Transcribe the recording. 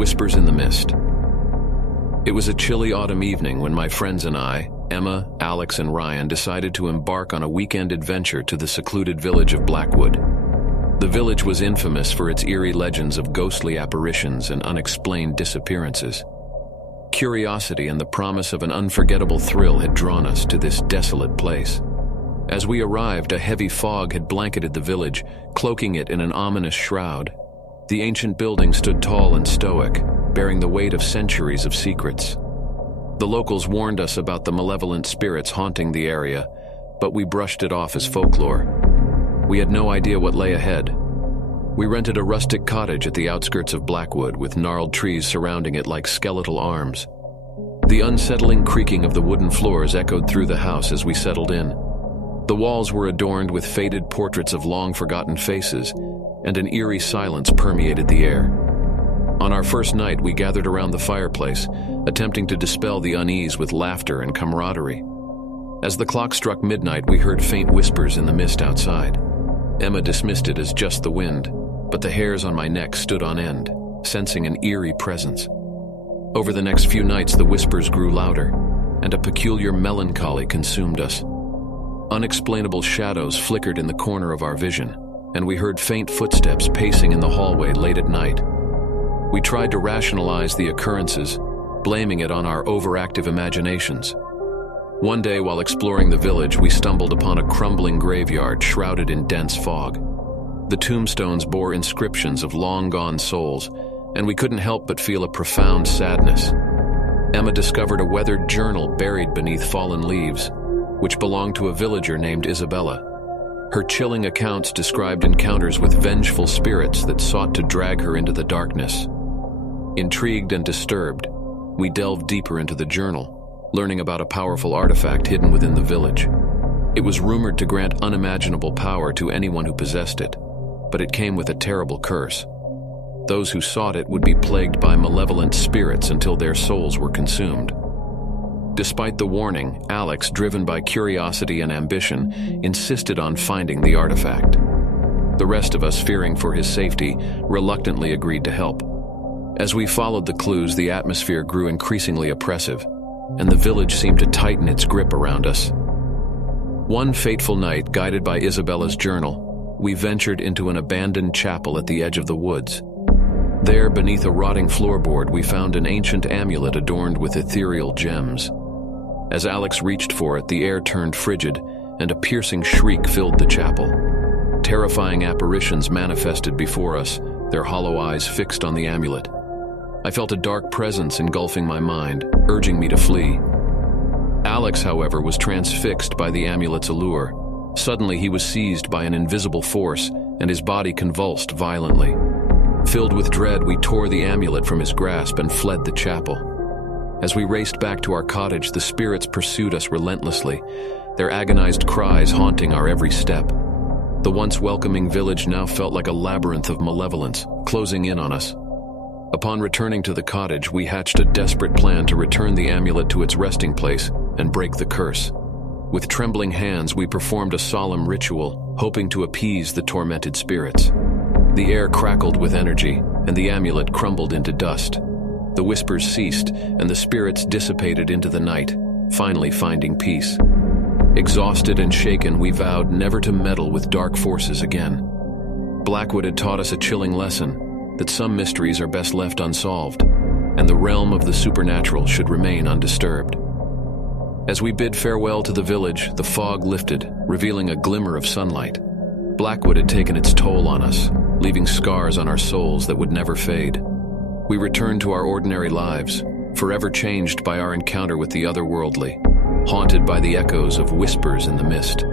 Whispers in the Mist. It was a chilly autumn evening when my friends and I, Emma, Alex, and Ryan, decided to embark on a weekend adventure to the secluded village of Blackwood. The village was infamous for its eerie legends of ghostly apparitions and unexplained disappearances. Curiosity and the promise of an unforgettable thrill had drawn us to this desolate place. As we arrived, a heavy fog had blanketed the village, cloaking it in an ominous shroud. The ancient building stood tall and stoic, bearing the weight of centuries of secrets. The locals warned us about the malevolent spirits haunting the area, but we brushed it off as folklore. We had no idea what lay ahead. We rented a rustic cottage at the outskirts of Blackwood with gnarled trees surrounding it like skeletal arms. The unsettling creaking of the wooden floors echoed through the house as we settled in. The walls were adorned with faded portraits of long-forgotten faces, and an eerie silence permeated the air. On our first night, we gathered around the fireplace, attempting to dispel the unease with laughter and camaraderie. As the clock struck midnight, we heard faint whispers in the mist outside. Emma dismissed it as just the wind, but the hairs on my neck stood on end, sensing an eerie presence. Over the next few nights, the whispers grew louder, and a peculiar melancholy consumed us. Unexplainable shadows flickered in the corner of our vision, and we heard faint footsteps pacing in the hallway late at night. We tried to rationalize the occurrences, blaming it on our overactive imaginations. One day, while exploring the village, we stumbled upon a crumbling graveyard shrouded in dense fog. The tombstones bore inscriptions of long-gone souls, and we couldn't help but feel a profound sadness. Emma discovered a weathered journal buried beneath fallen leaves, which belonged to a villager named Isabella. Her chilling accounts described encounters with vengeful spirits that sought to drag her into the darkness. Intrigued and disturbed, we delved deeper into the journal, learning about a powerful artifact hidden within the village. It was rumored to grant unimaginable power to anyone who possessed it, but it came with a terrible curse. Those who sought it would be plagued by malevolent spirits until their souls were consumed. Despite the warning, Alex, driven by curiosity and ambition, insisted on finding the artifact. The rest of us, fearing for his safety, reluctantly agreed to help. As we followed the clues, the atmosphere grew increasingly oppressive, and the village seemed to tighten its grip around us. One fateful night, guided by Isabella's journal, we ventured into an abandoned chapel at the edge of the woods. There, beneath a rotting floorboard, we found an ancient amulet adorned with ethereal gems. As Alex reached for it, the air turned frigid, and a piercing shriek filled the chapel. Terrifying apparitions manifested before us, their hollow eyes fixed on the amulet. I felt a dark presence engulfing my mind, urging me to flee. Alex, however, was transfixed by the amulet's allure. Suddenly, he was seized by an invisible force, and his body convulsed violently. Filled with dread, we tore the amulet from his grasp and fled the chapel. As we raced back to our cottage, the spirits pursued us relentlessly, their agonized cries haunting our every step. The once welcoming village now felt like a labyrinth of malevolence, closing in on us. Upon returning to the cottage, we hatched a desperate plan to return the amulet to its resting place and break the curse. With trembling hands, we performed a solemn ritual, hoping to appease the tormented spirits. The air crackled with energy, and the amulet crumbled into dust. The whispers ceased, and the spirits dissipated into the night, finally finding peace. Exhausted and shaken, we vowed never to meddle with dark forces again. Blackwood had taught us a chilling lesson, that some mysteries are best left unsolved, and the realm of the supernatural should remain undisturbed. As we bid farewell to the village, the fog lifted, revealing a glimmer of sunlight. Blackwood had taken its toll on us, leaving scars on our souls that would never fade. We returned to our ordinary lives, forever changed by our encounter with the otherworldly, haunted by the echoes of whispers in the mist.